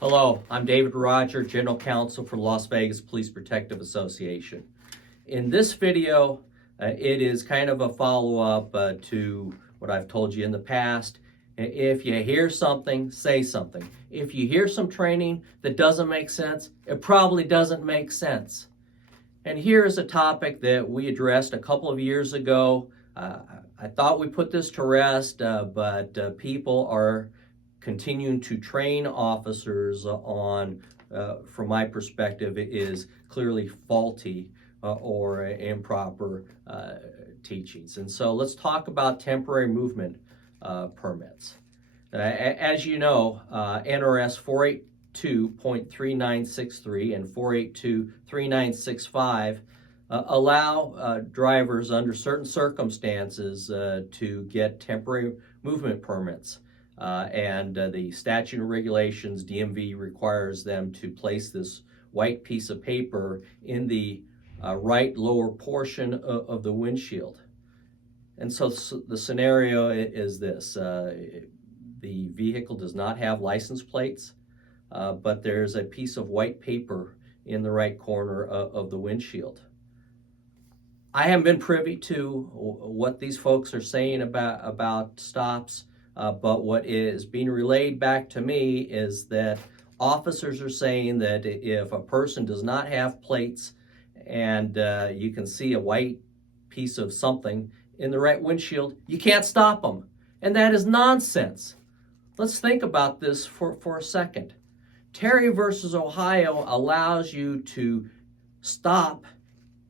Hello, I'm David Roger, General Counsel for the Las Vegas Police Protective Association. In this video, it is kind of a follow-up to what I've told you in the past. If you hear something, say something. If you hear some training that doesn't make sense, it probably doesn't make sense. And here is a topic that we addressed a couple of years ago. I thought we put this to rest, but people are continuing to train officers on, from my perspective, is clearly faulty or improper teachings. And so let's talk about temporary movement permits. As you know, NRS 482.3963 and 482.3965 allow drivers under certain circumstances to get temporary movement permits. And the statute and regulations, DMV requires them to place this white piece of paper in the right lower portion of the windshield. And so the scenario is this. The vehicle does not have license plates, but there's a piece of white paper in the right corner of the windshield. I haven't been privy to what these folks are saying about stops. But what is being relayed back to me is that officers are saying that if a person does not have plates and you can see a white piece of something in the right windshield, you can't stop them. And that is nonsense. Let's think about this for a second. Terry versus Ohio allows you to stop,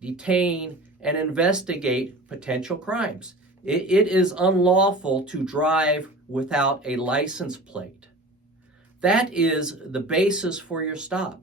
detain, and investigate potential crimes. It is unlawful to drive without a license plate. That is the basis for your stop.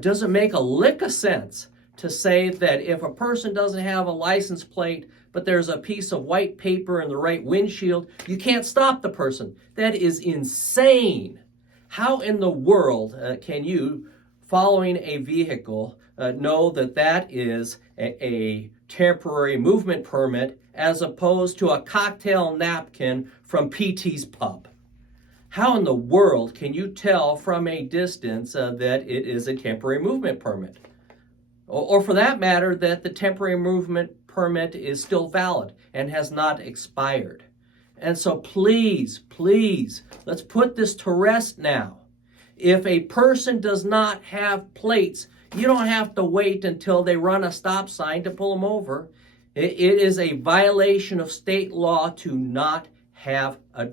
Does it make a lick of sense to say that if a person doesn't have a license plate, but there's a piece of white paper in the right windshield, you can't stop the person? That is insane. How in the world can you, following a vehicle, know that that is a temporary movement permit as opposed to a cocktail napkin from PT's Pub? How in the world can you tell from a distance that it is a temporary movement permit? Or for that matter, that the temporary movement permit is still valid and has not expired? And so please, let's put this to rest now. If a person does not have plates, you don't have to wait until they run a stop sign to pull them over. It is a violation of state law to not have a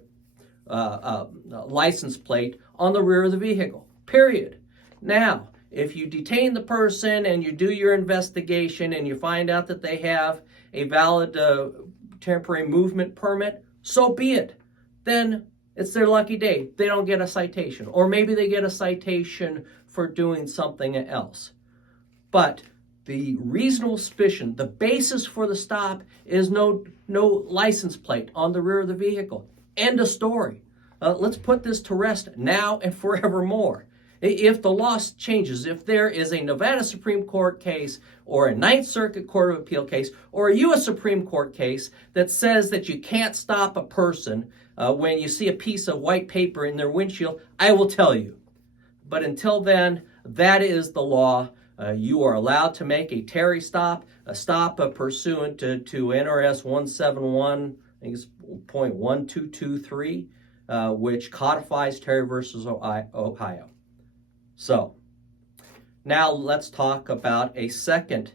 license plate on the rear of the vehicle, period. Now, if you detain the person and you do your investigation and you find out that they have a valid temporary movement permit, so be it. Then it's their lucky day. They don't get a citation. Or maybe they get a citation for doing something else. But the reasonable suspicion, the basis for the stop, is no license plate on the rear of the vehicle. End of story. Let's put this to rest now and forevermore. If the law changes, if there is a Nevada Supreme Court case or a Ninth Circuit Court of Appeal case or a U.S. Supreme Court case that says that you can't stop a person when you see a piece of white paper in their windshield, I will tell you. But until then, that is the law. You are allowed to make a Terry stop, a stop pursuant to NRS 171, I think it's .1223, which codifies Terry versus Ohio. So, now let's talk about a second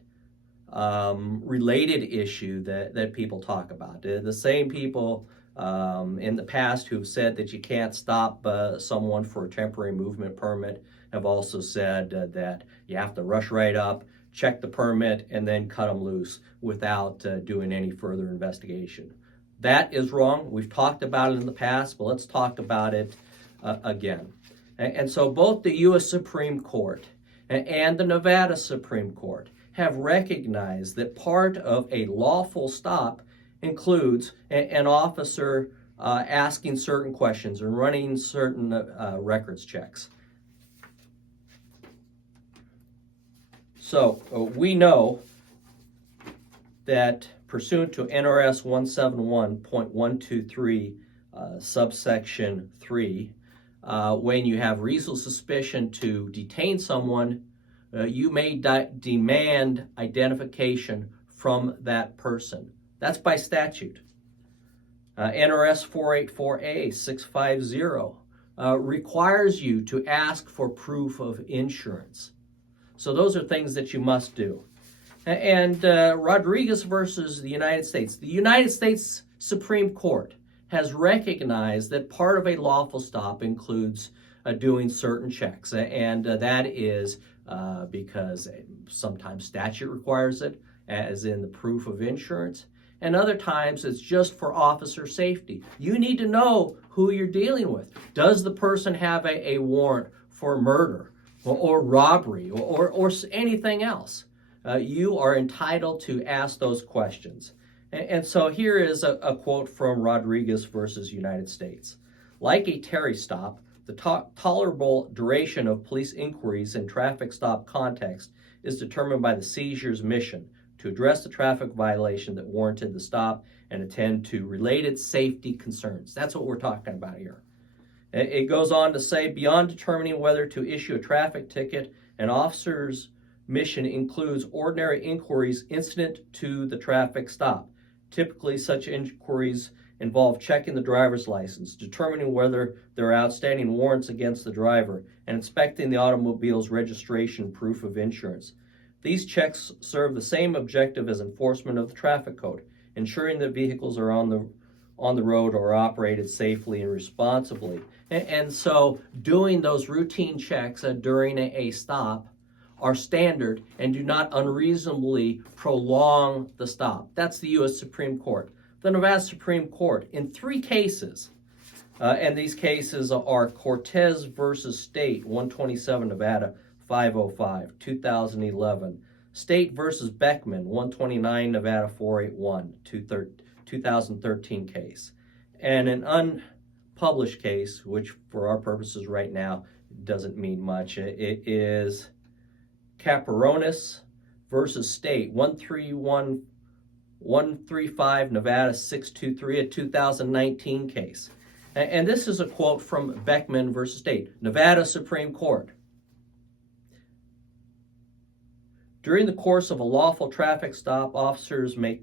related issue that people talk about. The same people in the past who've said that you can't stop someone for a temporary movement permit have also said that you have to rush right up, check the permit, and then cut them loose without doing any further investigation. That is wrong. We've talked about it in the past, but let's talk about it again. And so both the U.S. Supreme Court and the Nevada Supreme Court have recognized that part of a lawful stop includes an officer asking certain questions and running certain records checks. So we know that pursuant to NRS 171.123, subsection 3, when you have reasonable suspicion to detain someone, you may demand identification from that person. That's by statute. NRS 484A 650 requires you to ask for proof of insurance. So those are things that you must do. And Rodriguez versus the United States. The United States Supreme Court has recognized that part of a lawful stop includes doing certain checks. And that is because sometimes statute requires it, as in the proof of insurance. And other times it's just for officer safety. You need to know who you're dealing with. Does the person have a warrant for murder or robbery or anything else? You are entitled to ask those questions. And so here is a quote from Rodriguez versus United States. Like a Terry stop, the tolerable duration of police inquiries in traffic stop context is determined by the seizure's mission to address the traffic violation that warranted the stop and attend to related safety concerns. That's what we're talking about here. It goes on to say, beyond determining whether to issue a traffic ticket, an officer's mission includes ordinary inquiries incident to the traffic stop. Typically, such inquiries involve checking the driver's license, determining whether there are outstanding warrants against the driver, and inspecting the automobile's registration proof of insurance. These checks serve the same objective as enforcement of the traffic code, ensuring that vehicles are on the road or operated safely and responsibly. And so doing those routine checks during a stop are standard and do not unreasonably prolong the stop. That's the U.S. Supreme Court. The Nevada Supreme Court, in 3 cases, and these cases are Cortez versus State, 127 Nevada 505, 2011. State versus Beckman, 129 Nevada 481, 2013 case. And an unpublished case, which for our purposes right now doesn't mean much, it is Caperones versus State, 135 Nevada 623, a 2019 case. And this is a quote from Beckman versus State, Nevada Supreme Court. During the course of a lawful traffic stop, officers may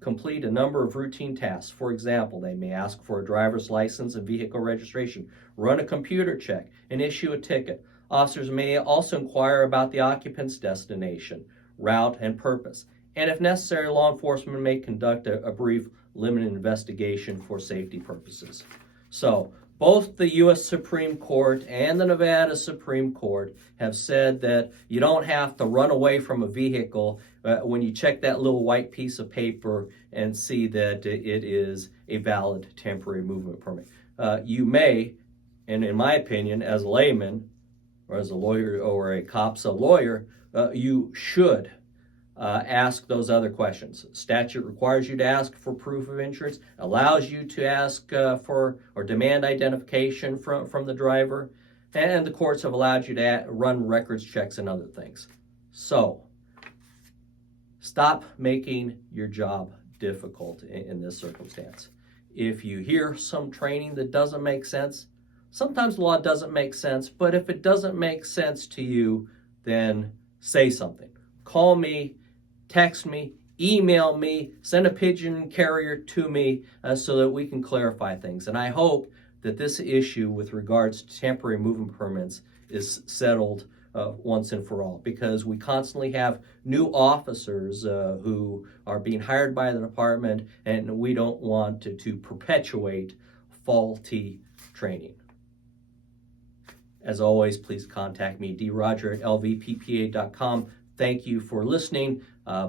complete a number of routine tasks. For example, they may ask for a driver's license and vehicle registration, run a computer check, and issue a ticket. Officers may also inquire about the occupant's destination, route, and purpose. And if necessary, law enforcement may conduct a brief limited investigation for safety purposes. So, both the U.S. Supreme Court and the Nevada Supreme Court have said that you don't have to run away from a vehicle when you check that little white piece of paper and see that it is a valid temporary movement permit. You may, and in my opinion, as a layman, or as a lawyer or a COPSA lawyer, you should ask those other questions. Statute requires you to ask for proof of insurance, allows you to ask for or demand identification from the driver, and the courts have allowed you to run records checks and other things. So, stop making your job difficult in this circumstance. If you hear some training that doesn't make sense, sometimes the law doesn't make sense, but if it doesn't make sense to you, then say something. Call me, text me, email me, send a pigeon carrier to me so that we can clarify things. And I hope that this issue with regards to temporary movement permits is settled once and for all, because we constantly have new officers who are being hired by the department, and we don't want to perpetuate faulty training. As always, please contact me, droger@lvppa.com. Thank you for listening.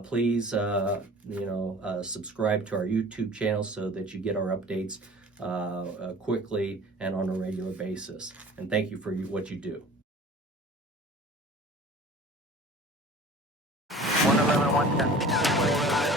Please, subscribe to our YouTube channel so that you get our updates quickly and on a regular basis. And thank you for what you do. 111, 110.